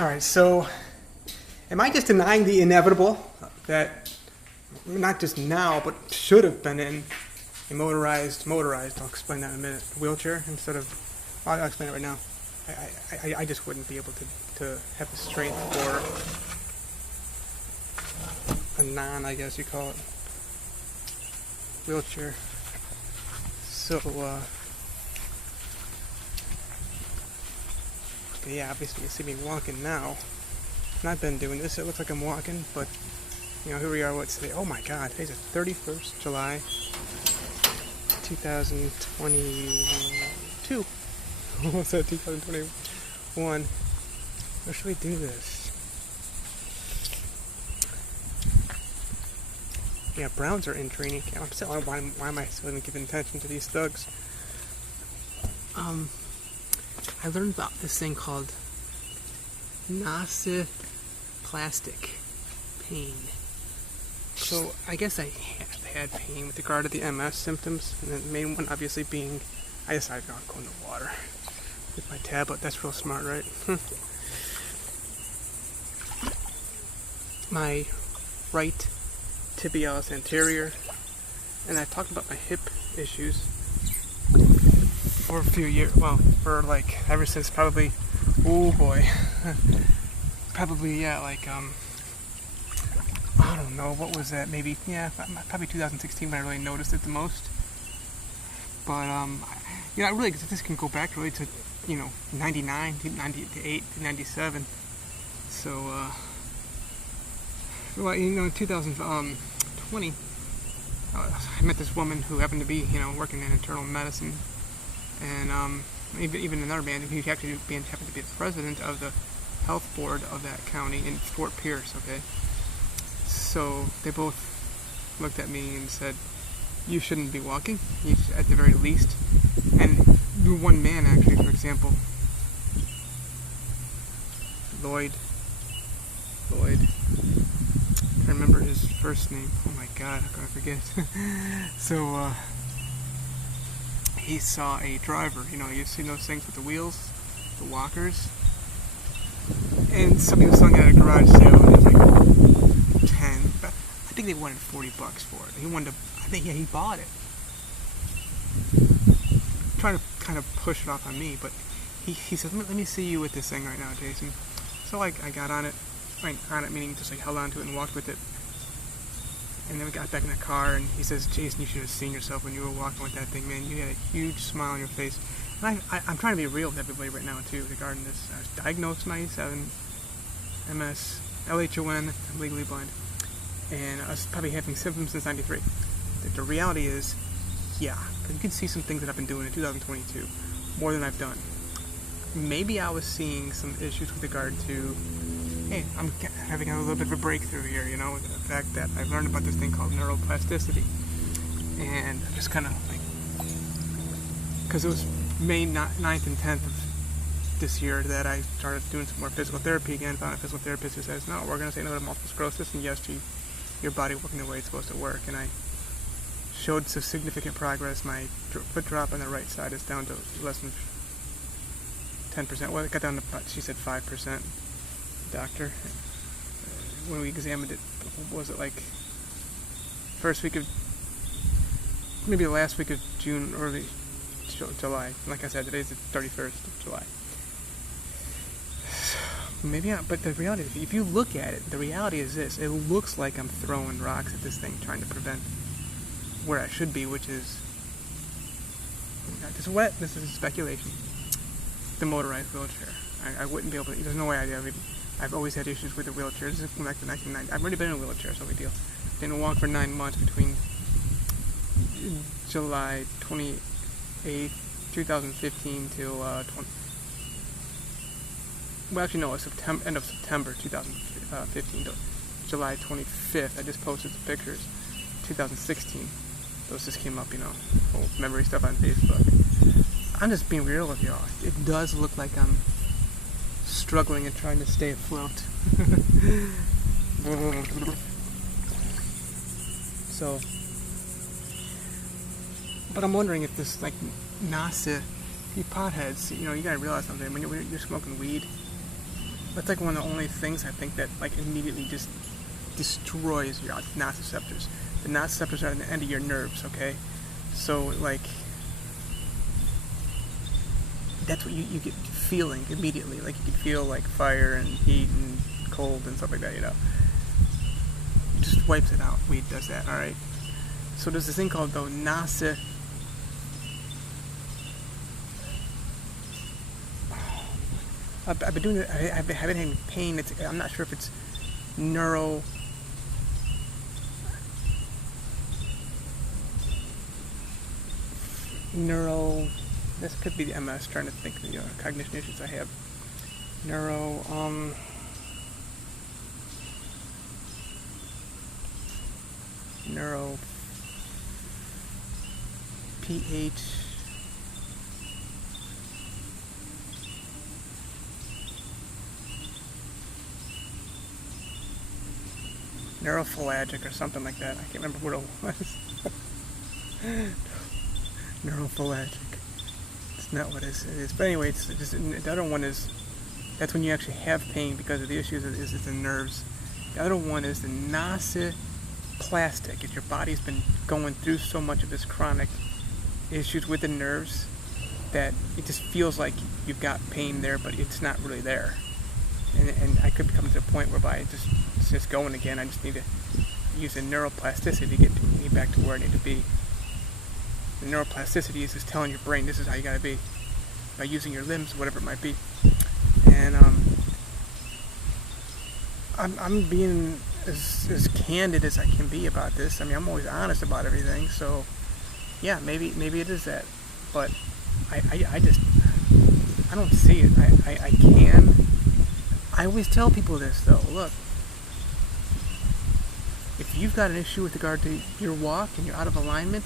Alright, so am I just denying the inevitable that not just now, but should have been in a motorized, I'll explain that in a minute, wheelchair instead of, I'll explain it right now. I just wouldn't be able to have the strength for a I guess you call it, wheelchair. So, but yeah, obviously you see me walking now. And I've been doing this, it looks like I'm walking, but, you know, here we are, what's today? Oh my god, today's the 31st July, 2022. Almost at 2021. Where should we do this? Yeah, Browns are in training camp. I'm still, why am I still giving attention to these thugs? I learned about this thing called nociplastic pain. So I guess I have had pain with regard to the MS symptoms, and the main one obviously being I decided to go in the water with my tablet. That's real smart, right? My right tibialis anterior, and I talked about my hip issues for a few years, well, for like ever since probably, oh boy, probably, yeah, like, I don't know, what was that, maybe, yeah, probably 2016 when I really noticed it the most, but, you know, really, this can go back really to, you know, 99, to 98, to 97, so, well, you know, in 2020, I met this woman who happened to be, you know, working in internal medicine, and even another man who actually happened to be the president of the health board of that county in Fort Pierce, okay? So they both looked at me and said, you shouldn't be walking, you should, at the very least. And one man actually, for example, Lloyd, I can't remember his first name, oh my god, how could I forget? So, he saw a driver, you know, you've seen those things with the wheels, the walkers, and somebody was selling it at a garage sale, and it was like 10, but I think they wanted $40 for it. He wanted to, I think, yeah, he bought it. Trying to kind of push it off on me, but he said, let me see you with this thing right now, Jason. So I got on it, meaning just like held on to it and walked with it. And then we got back in the car, and he says, Jason, you should have seen yourself when you were walking with that thing, man. You had a huge smile on your face. And I'm trying to be real with everybody right now, too, regarding this. I was diagnosed in 97, MS, LHON, I'm legally blind. And I was probably having symptoms since 93. The reality is, yeah, you can see some things that I've been doing in 2022, more than I've done. Maybe I was seeing some issues with regard to, hey, I'm having a little bit of a breakthrough here, you know, with the fact that I've learned about this thing called neuroplasticity. And I'm just kind of like, because it was May 9th and 10th of this year that I started doing some more physical therapy again, found a physical therapist who says, no, we're going to say no to multiple sclerosis, and yes to your body working the way it's supposed to work. And I showed some significant progress. My foot drop on the right side is down to less than 10%. Well, it got down to, she said 5%. Doctor, when we examined it, was it like first week of, maybe the last week of June, early July. Like I said, today's the 31st of July. Maybe not, but the reality is, if you look at it, the reality is this: it looks like I'm throwing rocks at this thing, trying to prevent where I should be, which is, this is wet. This is speculation. The motorized wheelchair. I wouldn't be able to. There's no way I've always had issues with the wheelchair. This is from back to 1990. I've already been in a wheelchair, so big deal. Didn't walk for 9 months between July 28th, 2015 till well, actually no, it was end of September 2015 to July 25th. I just posted the pictures. 2016. Those just came up, you know, old memory stuff on Facebook. I'm just being real with y'all. It does look like I'm struggling and trying to stay afloat. So, but I'm wondering if this, like, NASA, you potheads, you know, you gotta realize something. When you're smoking weed, That's like one of the only things I think that like immediately just destroys your nociceptors. The nociceptors are at the end of your nerves, okay? So like that's what you get feeling immediately. Like you can feel like fire and heat and cold and stuff like that, you know. It just wipes it out. Weed does that, alright? So there's this thing called the I've been doing it. I've been having pain. I'm not sure if it's neuro. This could be the MS. Trying to think of the cognition issues I have. Neuro. PH. Neurophalangic or something like that. I can't remember what it was. Neurophalangic. It's not what it is. But anyway, it's just, the other one is, that's when you actually have pain because of the issues is the nerves. The other one is the nociplastic. If your body's been going through so much of this chronic issues with the nerves that it just feels like you've got pain there, but it's not really there. And I could come to a point whereby it's just going again. I just need to use the neuroplasticity to get me back to where I need to be. The neuroplasticity is just telling your brain this is how you gotta be by using your limbs, whatever it might be. And I'm being as candid as I can be about this. I mean, I'm always honest about everything. So yeah, maybe it is that, but I don't see it. I can. I always tell people this though. Look, if you've got an issue with regard to your walk and you're out of alignment,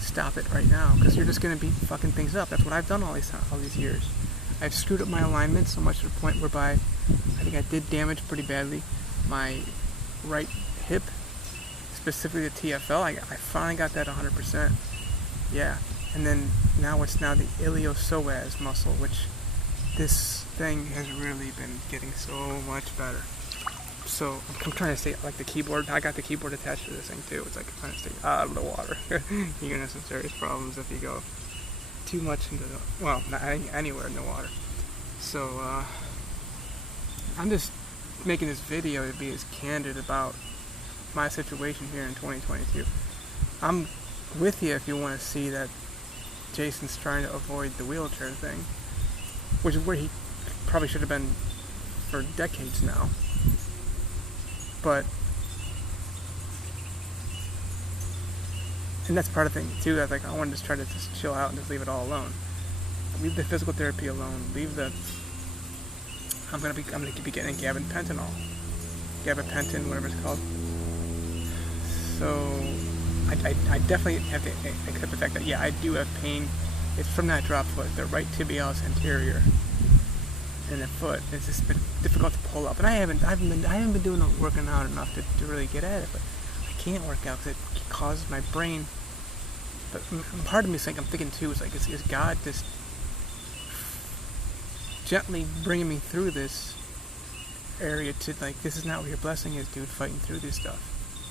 stop it right now, because you're just going to be fucking things up. That's what I've done all these years. I've screwed up my alignment so much to the point whereby I think I did damage pretty badly my right hip, specifically the TFL. I finally got that 100%. Yeah, and then now it's the iliopsoas muscle, which this thing has really been getting so much better. So I'm trying to stay like the keyboard. I got the keyboard attached to this thing too. It's like I'm trying to stay out of the water. You're gonna have some serious problems if you go too much into the, well, not anywhere in the water. So I'm just making this video to be as candid about my situation here in 2022. I'm with you if you want to see that Jason's trying to avoid the wheelchair thing, which is where he probably should have been for decades now. But, and that's part of the thing too. I want to just try to just chill out and just leave it all alone. Leave the physical therapy alone. Leave the. I'm gonna be getting gabapentin, whatever it's called. So, I definitely have to accept the fact that yeah, I do have pain. It's from that drop foot, the right tibialis anterior. In the foot, it's just been difficult to pull up, and I haven't been working out enough to really get at it. But I can't work out because it causes my brain. But part of me is I'm thinking too, is like, is God just gently bringing me through this area to like, this is not where your blessing is, dude. Fighting through this stuff,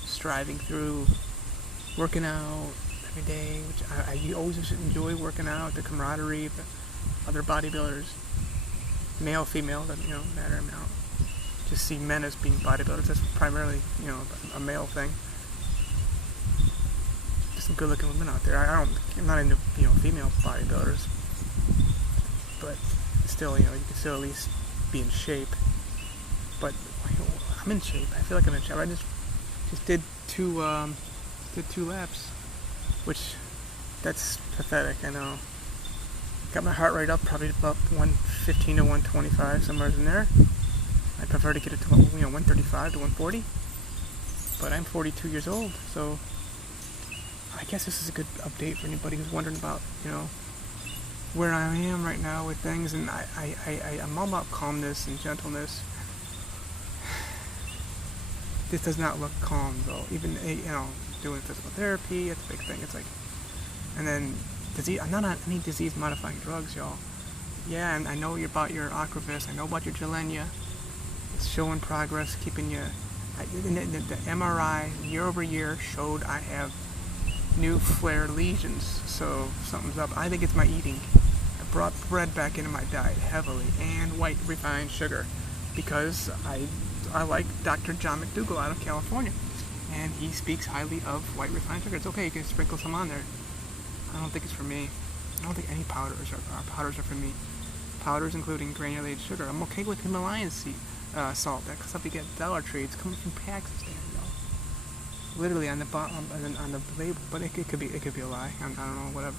striving through, working out every day, which I always enjoy working out, the camaraderie, the other bodybuilders. Male, female, doesn't matter. I mean, I don't just see men as being bodybuilders. That's primarily a male thing. Just some good-looking women out there. I'm not into female bodybuilders, but still you can still at least be in shape. But I'm in shape. I feel like I'm in shape. I just did two laps, which that's pathetic. I know. Got my heart rate up probably about 115 to 125, somewhere in there. I prefer to get it to 135 to 140. But I'm 42 years old, so I guess this is a good update for anybody who's wondering about, where I am right now with things. And I'm all about calmness and gentleness. This does not look calm though. Even doing physical therapy, it's a big thing. It's like, and then. I'm not on any disease-modifying drugs, y'all. Yeah, and I know about your Aquavis. I know about your Gilenia. It's showing progress, keeping you. The MRI year over year showed I have new flare lesions, so something's up. I think it's my eating. I brought bread back into my diet heavily, and white refined sugar, because I like Dr. John McDougall out of California, and he speaks highly of white refined sugar. It's okay, you can sprinkle some on there. I don't think it's for me. I don't think any powders are for me. Powders including granulated sugar. I'm okay with Himalayan salt. That stuff you get at Dollar Tree. It's coming from Pakistan, literally on the bottom, on the label. But it could be a lie. I don't know, whatever.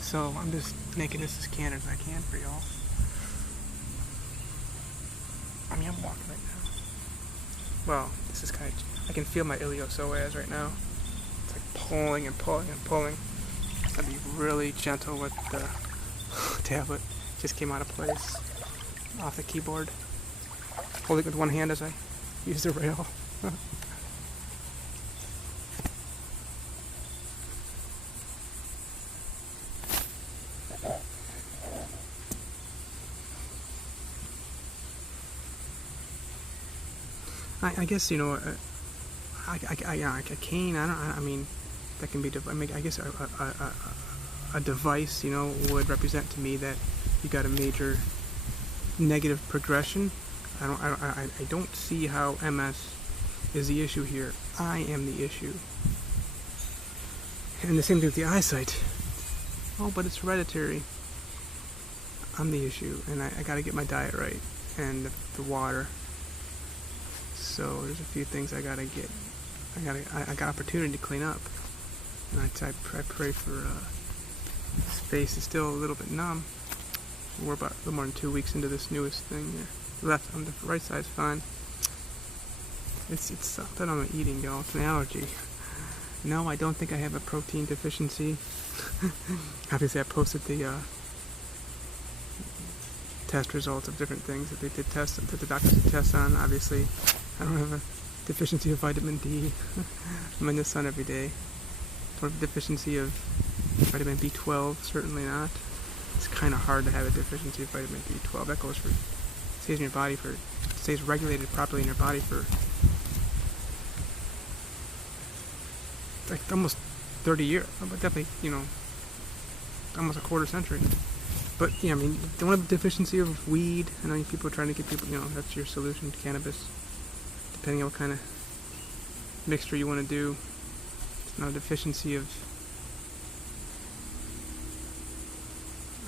So I'm just making this as candid as I can for y'all. I mean, I'm walking right now. Well, this is kind of. I can feel my iliopsoas right now. It's like pulling and pulling and pulling. I'd be really gentle with the tablet. Just came out of place off the keyboard. Holding it with one hand as I use the rail. I guess, you know, a cane. I mean, that can be. I guess a device, you know, would represent to me that you got a major negative progression. I don't see how MS is the issue here. I am the issue. And the same thing with the eyesight. Oh, but it's hereditary. I'm the issue, and I got to get my diet right and the water. So there's a few things I gotta get. I got opportunity to clean up, and I pray for. This face is still a little bit numb. We're about a little more than 2 weeks into this newest thing here. Left on the right side is fine. It's something I'm eating, y'all. It's an allergy. No, I don't think I have a protein deficiency. Obviously, I posted the test results of different things that they did test, that the doctors did test on. Obviously, I don't have a deficiency of vitamin D. I'm in the sun every day. Or deficiency of vitamin B12, certainly not. It's kind of hard to have a deficiency of vitamin B12. That goes for, stays in your body for, stays regulated properly in your body for like almost 30 years. But definitely, you know, almost a quarter century. But yeah, I mean, don't have a deficiency of weed. I know people are trying to get people, you know, that's your solution to cannabis. Depending on what kind of mixture you want to do. It's not a deficiency of.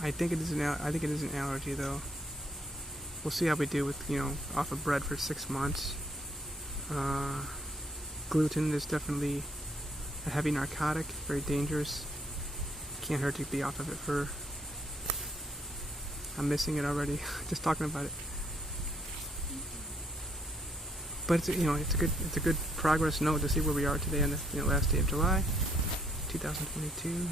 I think it is an allergy, though. We'll see how we do with, you know, off of bread for 6 months. Gluten is definitely a heavy narcotic, very dangerous. Can't hurt to be off of it for. I'm missing it already, just talking about it. But it's, you know, it's a good progress note to see where we are today on the, you know, last day of July, 2022.